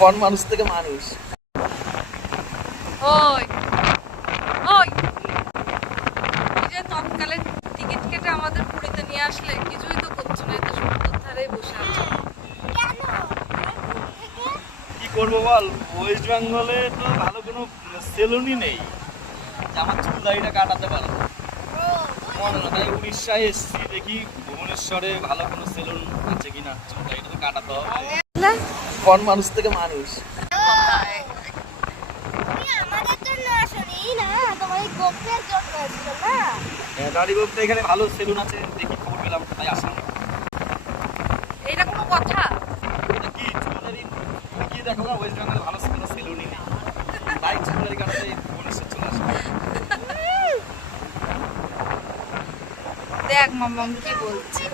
কোন মানুষ থেকে মানুষ। ওই ওই এই যে তৎকালে টিকিট কেটে আমাদের পুরীতে নিয়ে আসলে কিছুই তো করছো না, এত সুন্দর ধারেই বসে আছো। কি করবো বল, ওয়েস্ট বেঙ্গলে তো ভালো কোনো সেলুনই নেই যে আমার চুল দাড়িটা কাটাতে পারবো। মনে না, তাই উড়িষ্যায় এসছি, দেখি ভুবনেশ্বরে ভালো কোনো সেলুন আছে কিনা, চুল দাড়িটা তো কাটাতে হবে। কোন মানুষ থেকে মানুষ। দাড়ি বলতে এখানে ভালো সেলুন আছে, দেখি খবর পেলাম তাই আসলাম। এইটা কোনো কথা? কি চুল দাড়ি কি দেখো না, ওয়েস্ট বেঙ্গলে ভালো কোনো সেলুনই নেই, তাই চুল দাড়ি কাটাতে ভুবনেশ্বর চলে আসলাম। দেখ মাম্মাম কি বলছে।